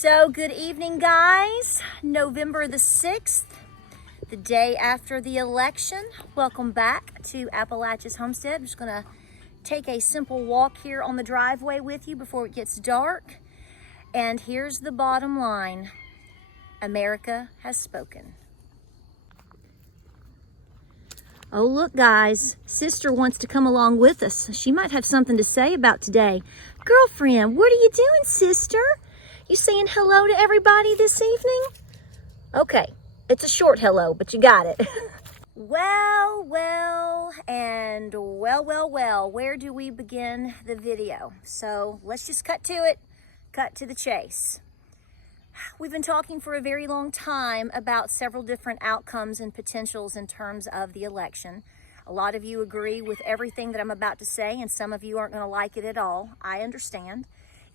So good evening, guys. November the 6th, the day after the election. Welcome back to Appalachia's Homestead. I'm just gonna take a simple walk here on the driveway with you before it gets dark. And here's the bottom line. America has spoken. Oh, look, guys, sister wants to come along with us. She might have something to say about today. Girlfriend, what are you doing, sister? You saying hello to everybody this evening? Okay, it's a short hello, but you got it. Well, where do we begin the video? So let's just cut to it, cut to the chase. We've been talking for a very long time about several different outcomes and potentials in terms of the election. A lot of you agree with everything that I'm about to say, and some of you aren't going to like it at all. I understand.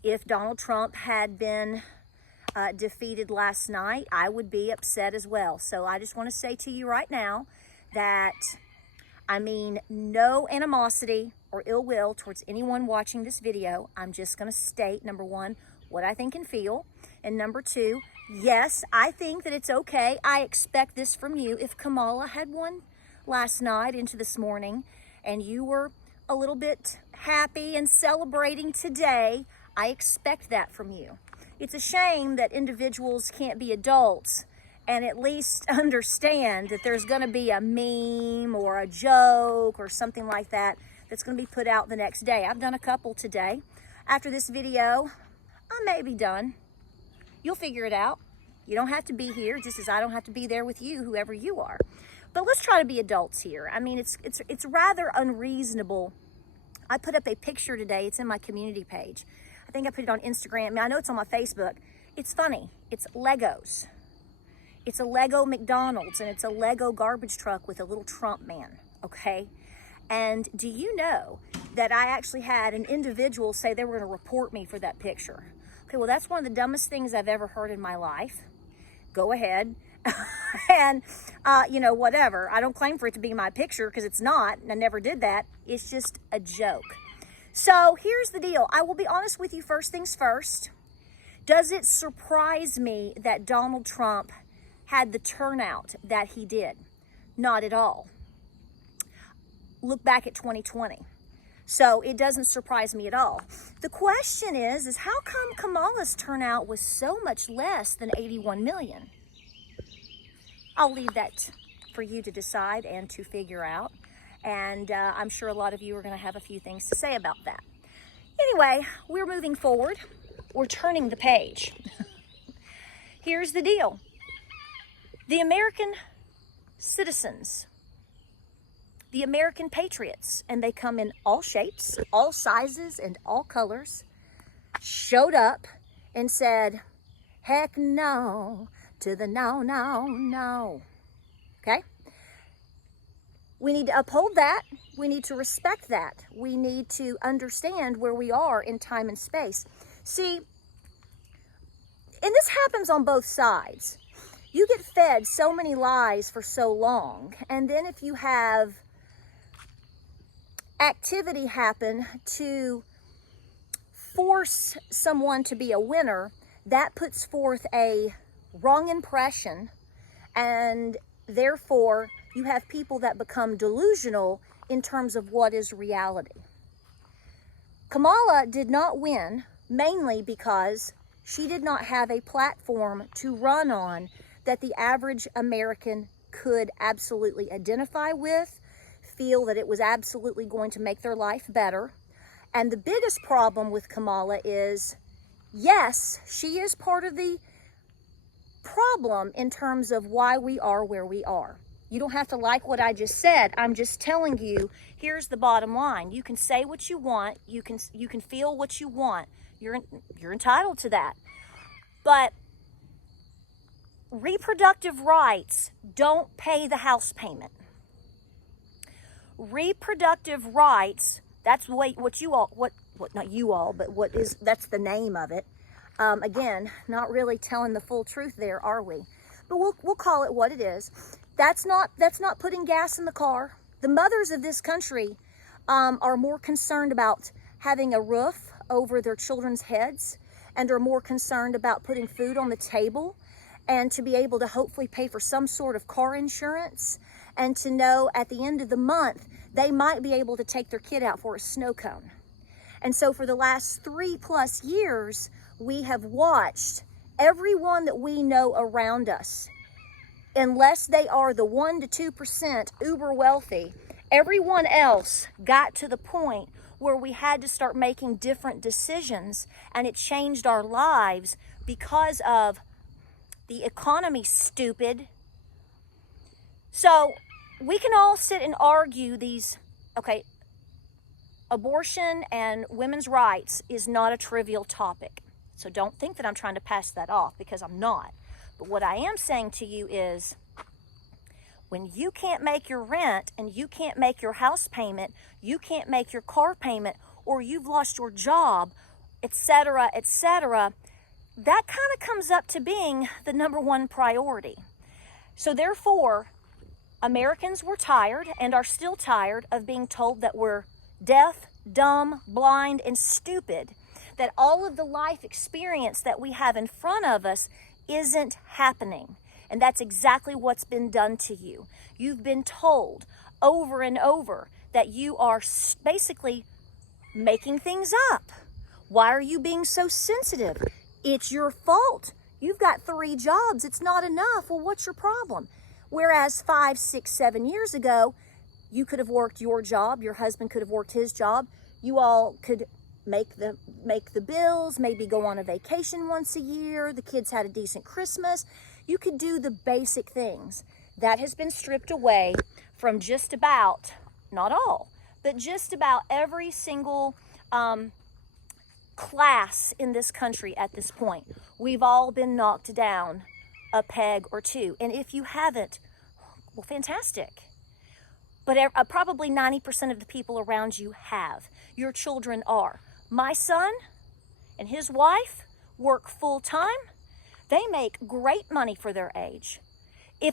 If Donald Trump had been defeated last night, I would be upset as well. So I just want to say to you right now that I mean no animosity or ill will towards anyone watching this video. I'm just going to state, number one, what I think and feel. And number two, yes, I think that it's okay. I expect this from you. If Kamala had won last night into this morning and you were a little bit happy and celebrating today, I expect that from you. It's a shame that individuals can't be adults and at least understand that there's going to be a meme or a joke or something like that that's going to be put out the next day. I've done a couple today. After this video, I may be done. You'll figure it out. You don't have to be here, just as I don't have to be there with you, whoever you are. But let's try to be adults here. I mean, it's rather unreasonable. I put up a picture today. It's in my community page. I think I put it on Instagram. I mean, I know it's on my Facebook. It's funny. It's Legos. It's a Lego McDonald's, and it's a Lego garbage truck with a little Trump man, okay? And do you know that I actually had an individual say they were going to report me for that picture? Okay, well, that's one of the dumbest things I've ever heard in my life. Go ahead. And, whatever. I don't claim for it to be my picture because it's not, and I never did that. It's just a joke. So here's the deal. I will be honest with you, first things first. Does it surprise me that Donald Trump had the turnout that he did? Not at all. Look back at 2020. So it doesn't surprise me at all. The question is how come Kamala's turnout was so much less than 81 million? I'll leave that for you to decide and to figure out. And I'm sure a lot of you are going to have a few things to say about that. Anyway, we're moving forward. We're turning the page. Here's the deal. The American citizens, the American patriots, and they come in all shapes, all sizes, and all colors, showed up and said, heck no to the no, no, no. Okay? We need to uphold that. We need to respect that. We need to understand where we are in time and space. See, and this happens on both sides. You get fed so many lies for so long, and then if you have activity happen to force someone to be a winner, that puts forth a wrong impression, and therefore you have people that become delusional in terms of what is reality. Kamala did not win mainly because she did not have a platform to run on that the average American could absolutely identify with, feel that it was absolutely going to make their life better. And the biggest problem with Kamala is, yes, she is part of the problem in terms of why we are where we are. You don't have to like what I just said. I'm just telling you, here's the bottom line. You can say what you want. You can feel what you want. You're entitled to that. But reproductive rights don't pay the house payment. Reproductive rights, that's that's the name of it. Again, not really telling the full truth there, are we? But we'll call it what it is. That's not putting gas in the car. The mothers of this country are more concerned about having a roof over their children's heads and are more concerned about putting food on the table and to be able to hopefully pay for some sort of car insurance and to know at the end of the month they might be able to take their kid out for a snow cone. And so for the last 3+ years, we have watched everyone that we know around us, unless they are the 1% to 2% uber wealthy, everyone else got to the point where we had to start making different decisions, and it changed our lives because of the economy, stupid. So we can all sit and argue these, okay, abortion and women's rights is not a trivial topic. So don't think that I'm trying to pass that off, because I'm not. But what I am saying to you is, when you can't make your rent and you can't make your house payment, you can't make your car payment, or you've lost your job, etc., that kind of comes up to being the #1 priority. So therefore, Americans were tired and are still tired of being told that we're deaf, dumb, blind, and stupid, that all of the life experience that we have in front of us isn't happening. And that's exactly what's been done to you. You've been told over and over that you are basically making things up. Why are you being so sensitive? It's your fault. You've got 3 jobs. It's not enough. Well, what's your problem? Whereas 5, 6, 7 years ago, you could have worked your job. Your husband could have worked his job. You all could make the bills, maybe go on a vacation once a year. The kids had a decent Christmas. You could do the basic things. That has been stripped away from just about, not all, but just about every single class in this country at this point. We've all been knocked down a peg or two. And if you haven't, well, fantastic. But probably 90% of the people around you have. Your children are. My son and his wife work full time. They make great money for their age. They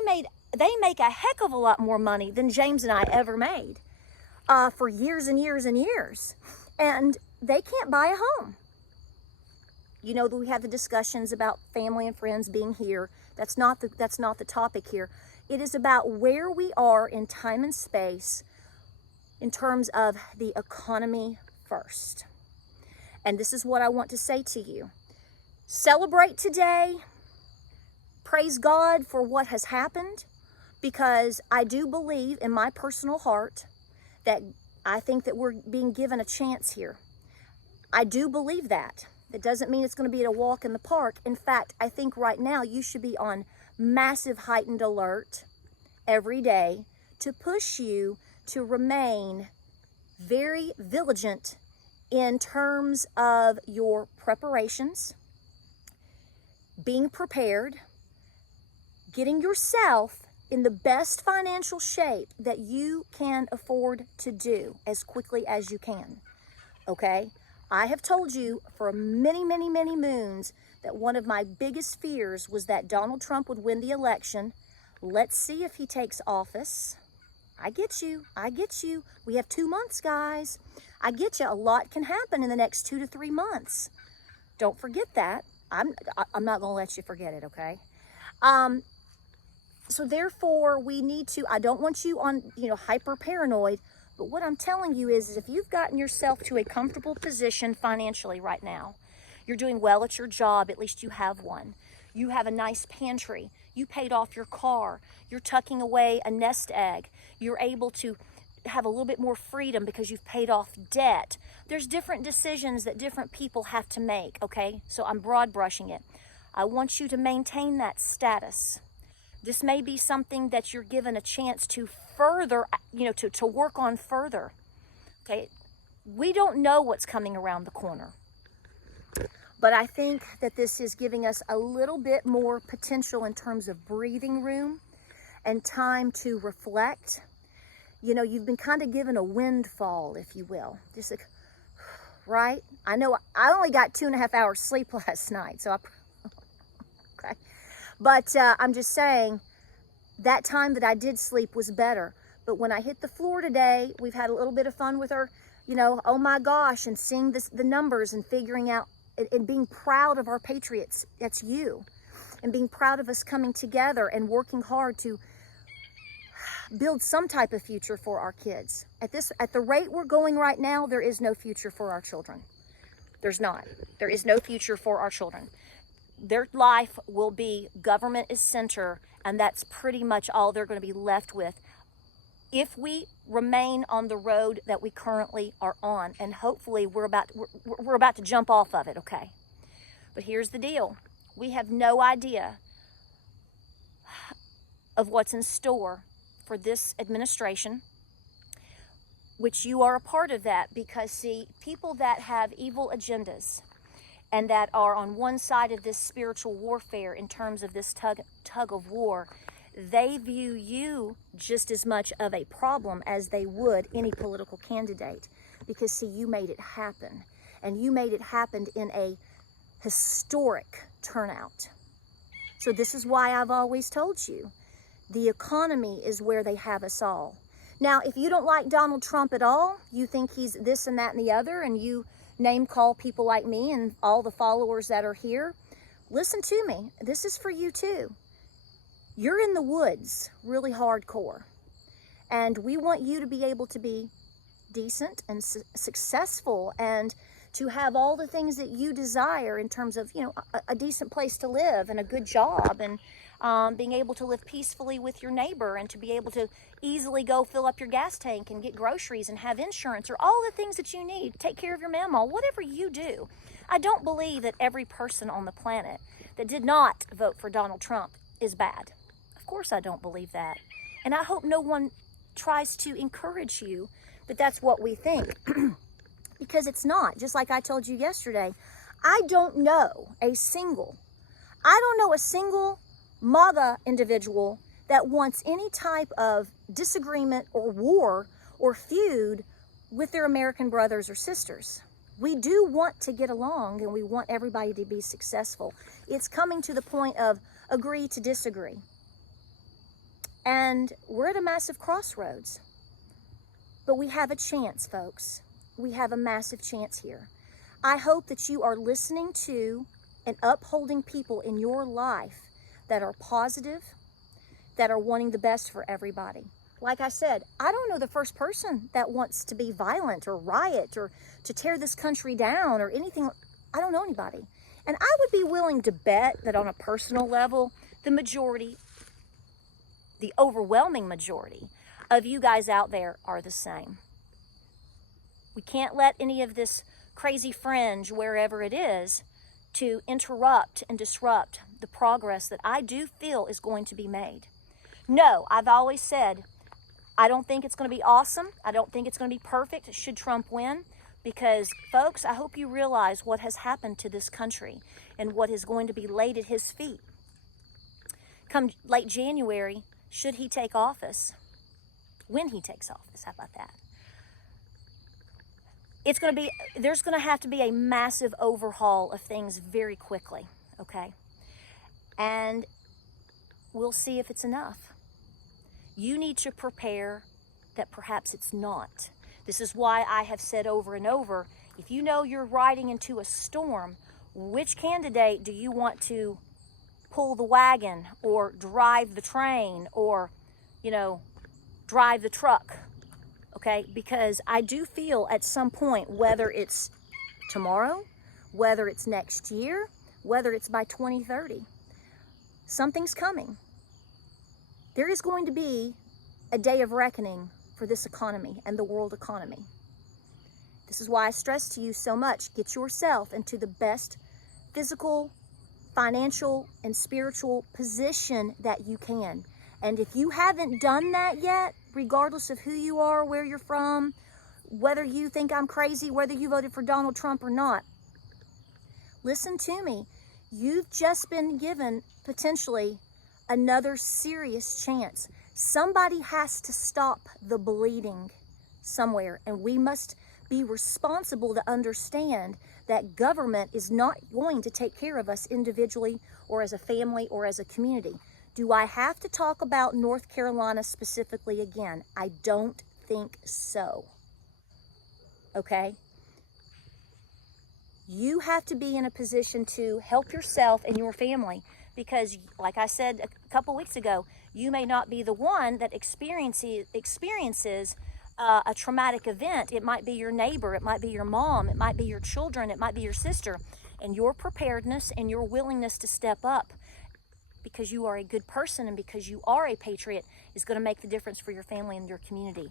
make a heck of a lot more money than James and I ever made for years and years and years. And they can't buy a home. You know that we have the discussions about family and friends being here. That's not the topic here. It is about where we are in time and space in terms of the economy first. And this is what I want to say to you. Celebrate today. Praise God for what has happened, because I do believe in my personal heart that I think that we're being given a chance here. I do believe that. It doesn't mean it's going to be a walk in the park. In fact, I think right now you should be on massive heightened alert every day to push you to remain very vigilant in terms of your preparations, being prepared, getting yourself in the best financial shape that you can afford to do as quickly as you can, okay? I have told you for many, many, many moons that one of my biggest fears was that Donald Trump would win the election. Let's see if he takes office. I get you. We have 2 months, guys. I get you. A lot can happen in the next 2 to 3 months. Don't forget that. I'm not going to let you forget it, okay? So therefore, we need to, I don't want you on, hyper paranoid, but what I'm telling you is if you've gotten yourself to a comfortable position financially right now, you're doing well at your job, at least you have one. You have a nice pantry. You paid off your car. You're tucking away a nest egg. You're able to have a little bit more freedom because you've paid off debt. There's different decisions that different people have to make, okay? So I'm broad brushing it. I want you to maintain that status. This may be something that you're given a chance to further, to work on further, okay? We don't know what's coming around the corner. But I think that this is giving us a little bit more potential in terms of breathing room and time to reflect. You've been kind of given a windfall, if you will. Just like, right? I know I only got 2.5 hours sleep last night, so okay. But I'm just saying that time that I did sleep was better. But when I hit the floor today, we've had a little bit of fun with her, oh my gosh, and seeing the numbers and figuring out and being proud of our patriots. That's you. And being proud of us coming together and working hard to build some type of future for our kids. At the rate we're going right now, there is no future for our children. There's not. There is no future for our children. Their life will be government is center, and that's pretty much all they're going to be left with if we remain on the road that we currently are on. And hopefully we're about to jump off of it, okay? But here's the deal. We have no idea of what's in store for this administration, which you are a part of that, because see, people that have evil agendas and that are on one side of this spiritual warfare in terms of this tug of war, they view you just as much of a problem as they would any political candidate, because see, you made it happen, and you made it happen in a historic turnout. So this is why I've always told you, the economy is where they have us all. Now, if you don't like Donald Trump at all, you think he's this and that and the other, and you name call people like me and all the followers that are here, listen to me. This is for you too. You're in the woods really hardcore, and we want you to be able to be decent and successful, and to have all the things that you desire in terms of, you know, a decent place to live and a good job, and being able to live peacefully with your neighbor, and to be able to easily go fill up your gas tank and get groceries and have insurance, or all the things that you need, take care of your mama, whatever you do. I don't believe that every person on the planet that did not vote for Donald Trump is bad. Of course I don't believe that. And I hope no one tries to encourage you that that's what we think. Because it's not. Just like I told you yesterday, I don't know a single MAGA individual that wants any type of disagreement or war or feud with their American brothers or sisters. We do want to get along, and we want everybody to be successful. It's coming to the point of agree to disagree. And we're at a massive crossroads. But we have a chance, folks. We have a massive chance here. I hope that you are listening to and upholding people in your life that are positive, that are wanting the best for everybody. Like I said, I don't know the first person that wants to be violent or riot or to tear this country down or anything. I don't know anybody. And I would be willing to bet that on a personal level, the majority, the overwhelming majority of you guys out there are the same. We can't let any of this crazy fringe, wherever it is, to interrupt and disrupt the progress that I do feel is going to be made. No, I've always said, I don't think it's going to be awesome. I don't think it's going to be perfect should Trump win, because, folks, I hope you realize what has happened to this country and what is going to be laid at his feet. Come late January, should he take office, when he takes office, how about that? There's going to have to be a massive overhaul of things very quickly, okay? And we'll see if it's enough. You need to prepare that perhaps it's not. This is why I have said over and over, if you know you're riding into a storm, which candidate do you want to pull the wagon or drive the train or, drive the truck? Okay, because I do feel at some point, whether it's tomorrow, whether it's next year, whether it's by 2030, something's coming. There is going to be a day of reckoning for this economy and the world economy. This is why I stress to you so much, get yourself into the best physical, financial, and spiritual position that you can. And if you haven't done that yet, regardless of who you are, where you're from, whether you think I'm crazy, whether you voted for Donald Trump or not, listen to me. You've just been given potentially another serious chance. Somebody has to stop the bleeding somewhere, and we must be responsible to understand that government is not going to take care of us individually or as a family or as a community. Do I have to talk about North Carolina specifically again? I don't think so. Okay? You have to be in a position to help yourself and your family, because like I said a couple weeks ago, you may not be the one that experiences a traumatic event. It might be your neighbor, it might be your mom, it might be your children, it might be your sister. And your preparedness and your willingness to step up, because you are a good person and because you are a patriot, is going to make the difference for your family and your community.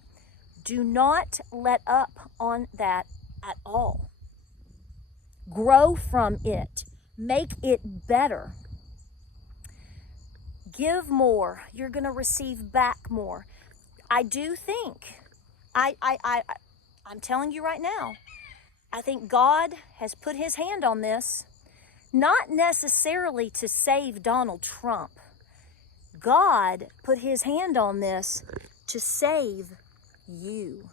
Do not let up on that at all. Grow from it. Make it better. Give more. You're going to receive back more. I do think, I'm telling you right now, I think God has put his hand on this, not necessarily to save Donald Trump. God put his hand on this to save you,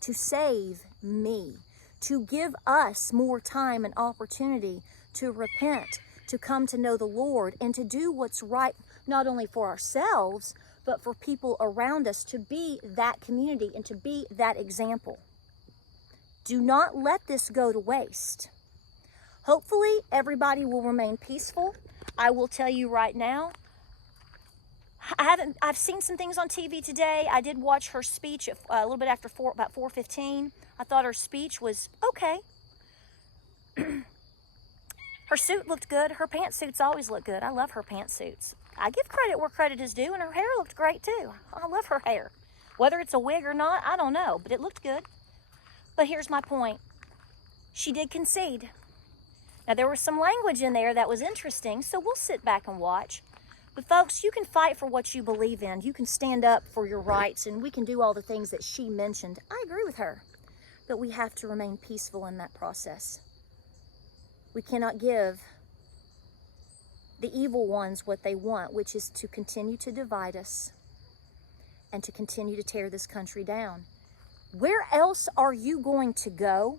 to save me, to give us more time and opportunity to repent, to come to know the Lord, and to do what's right, not only for ourselves, but for people around us, to be that community and to be that example. Do not let this go to waste. Hopefully, everybody will remain peaceful. I will tell you right now, I've seen some things on TV today. I did watch her speech at, a little bit after about 4:15. I thought her speech was okay. Her suit looked good. Her pantsuits always look good. I love her pantsuits. I give credit where credit is due, and her hair looked great too. I love her hair. Whether it's a wig or not, I don't know, but it looked good. But here's my point. She did concede. Now, there was some language in there that was interesting, so we'll sit back and watch. But folks, you can fight for what you believe in. You can stand up for your rights, and we can do all the things that she mentioned. I agree with her. But we have to remain peaceful in that process. We cannot give the evil ones what they want, which is to continue to divide us and to continue to tear this country down. Where else are you going to go?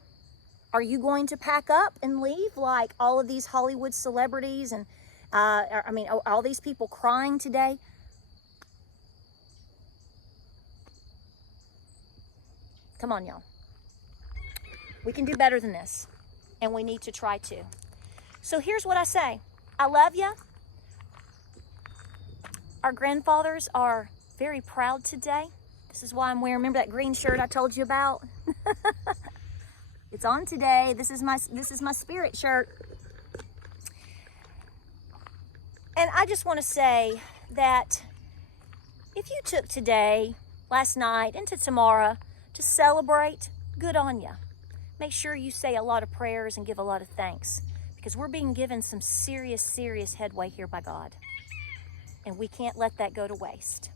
Are you going to pack up and leave like all of these Hollywood celebrities and all these people crying today? Come on, y'all. We can do better than this, and we need to try to. So here's what I say. I love you. Our grandfathers are very proud today. This is why I'm wearing, remember that green shirt I told you about? It's on today. This is my spirit shirt. And I just want to say that if you took today, last night, into tomorrow to celebrate, good on you. Make sure you say a lot of prayers and give a lot of thanks, because we're being given some serious, serious headway here by God. And we can't let that go to waste.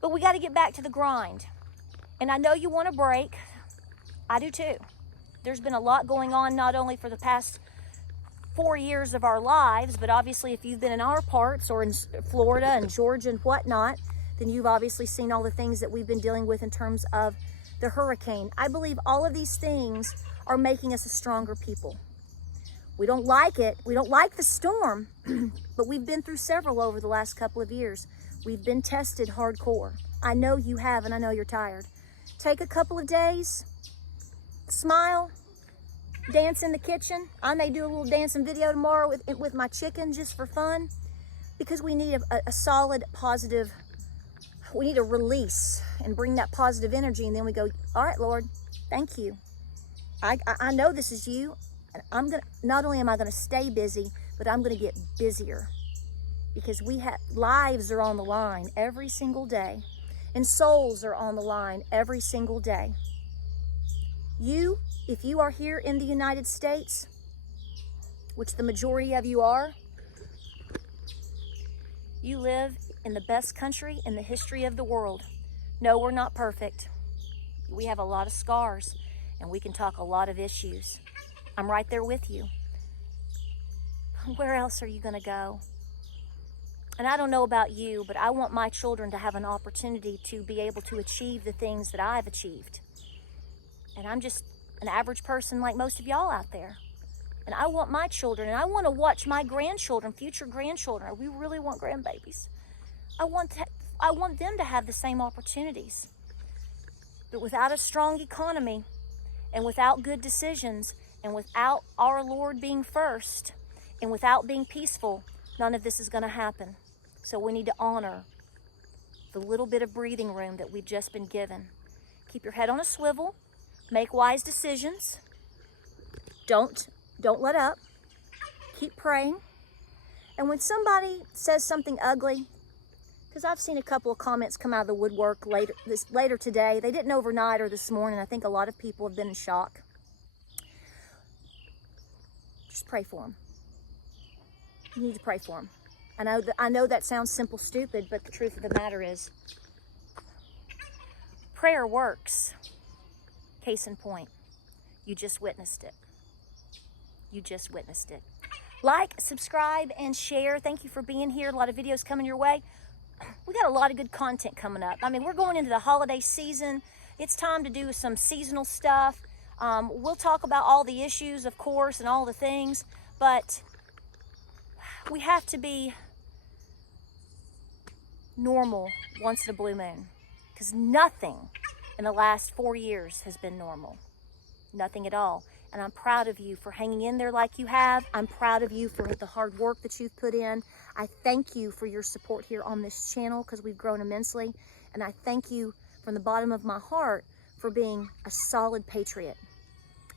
But we got to get back to the grind. And I know you want a break. I do too. There's been a lot going on, not only for the past 4 years of our lives, but obviously if you've been in our parts or in Florida and Georgia and whatnot, then you've obviously seen all the things that we've been dealing with in terms of the hurricane. I believe all of these things are making us a stronger people. We don't like it. We don't like the storm, but we've been through several over the last couple of years. We've been tested hardcore. I know you have, and I know you're tired. Take a couple of days, smile, dance in the kitchen. I may do a little dancing video tomorrow with my chicken just for fun, because we need a solid, positive, we need a release and bring that positive energy, and then we go, all right, Lord, thank you. I know this is you, and not only am I gonna stay busy, but I'm gonna get busier, because lives are on the line every single day, and souls are on the line every single day. If you are here in the United States, which the majority of you are, you live in the best country in the history of the world. No, we're not perfect. We have a lot of scars, and we can talk a lot of issues. I'm right there with you. Where else are you going to go? And I don't know about you, but I want my children to have an opportunity to be able to achieve the things that I've achieved. And I'm just an average person like most of y'all out there. And I want my children, and I want to watch my grandchildren, future grandchildren. We really want grandbabies. I want them to have the same opportunities. But without a strong economy and without good decisions And without our Lord being first, and without being peaceful, none of this is going to happen. So we need to honor the little bit of breathing room that we've just been given. Keep your head on a swivel. Make wise decisions. Don't let up. Keep praying. And when somebody says something ugly, because I've seen a couple of comments come out of the woodwork later today. They didn't overnight or this morning. I think a lot of people have been in shock. Just pray for them. You need to pray for them. I know that sounds simple, stupid, but the truth of the matter is, prayer works. Case in point, you just witnessed it. You just witnessed it. Like, subscribe, and share. Thank you for being here. A lot of videos coming your way. We got a lot of good content coming up. I mean, we're going into the holiday season. It's time to do some seasonal stuff. We'll talk about all the issues, of course, and all the things, but we have to be normal once in a blue moon, because nothing in the last 4 years has been normal. Nothing at all. And I'm proud of you for hanging in there like you have. I'm proud of you for the hard work that you've put in. I thank you for your support here on this channel, because we've grown immensely. And I thank you from the bottom of my heart for being a solid patriot.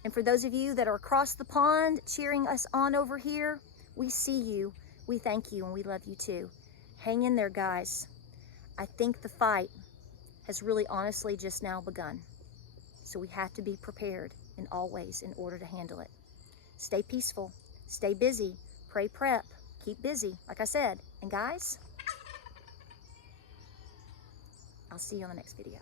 And for those of you that are across the pond cheering us on over here, we see you, we thank you, and we love you too. Hang in there, guys. I think the fight has really honestly just now begun. So we have to be prepared in all ways in order to handle it. Stay peaceful, stay busy, pray, prep, keep busy, like I said. And guys, I'll see you on the next video.